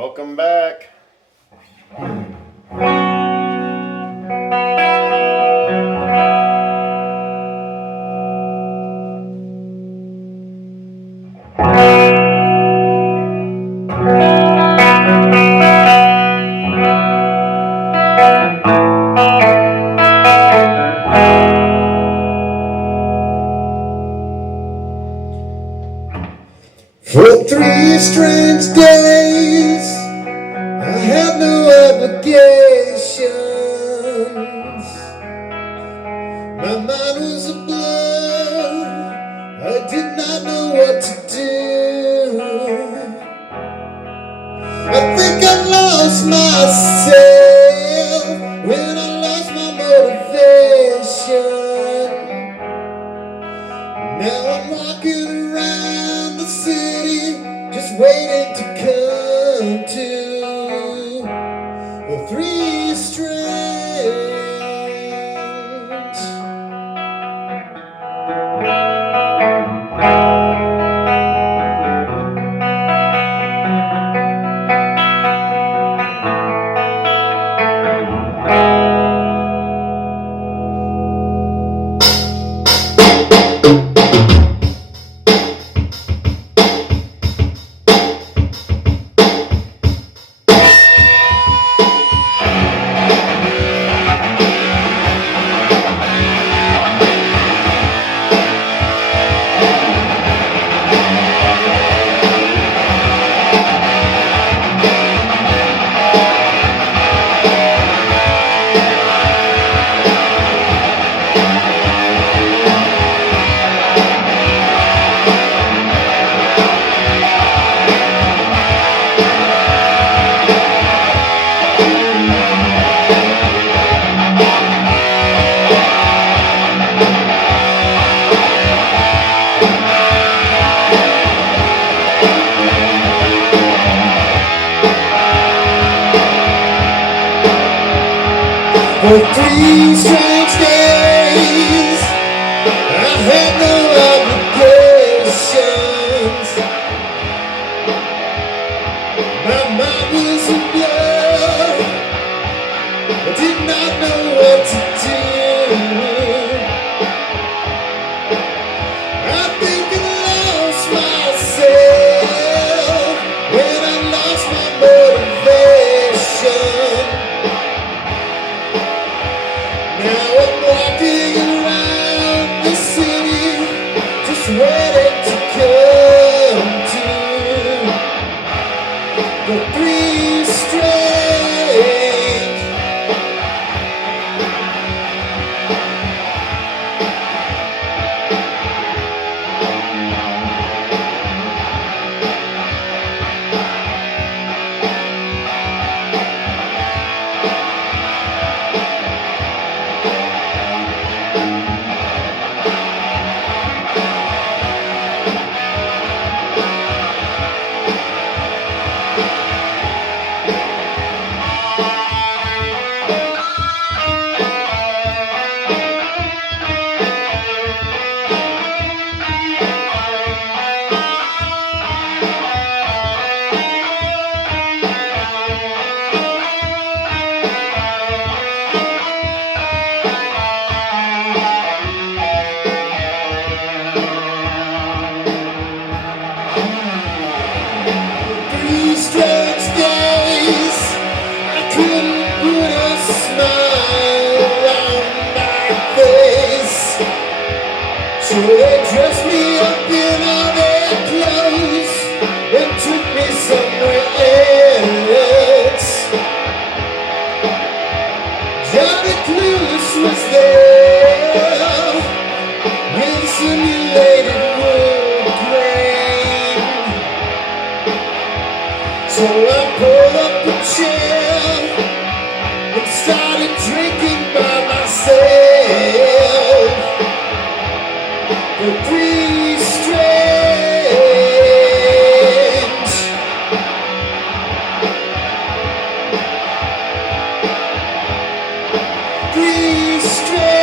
Welcome back. For 3 strange days, I had no obligations. My mind was a blur, I did not know what to do. I think I lost myself when I lost my motivation. Now I'm walking around the city, just waiting to come to the 3 strange. For 3 strange days, I had no obligations. My mind was a blur, I did not know what to do. I think I lost myself when I lost my motivation. Now I'm walking around the city, just waiting to come to the 3 strange. Strange days, I couldn't put a smile on my face. So they dressed me up in all their clothes and took me somewhere else. Johnny Clueless was there with simulated wood grain. So I pulled up a chair and started drinking by myself. The 3 strange. 3 strange.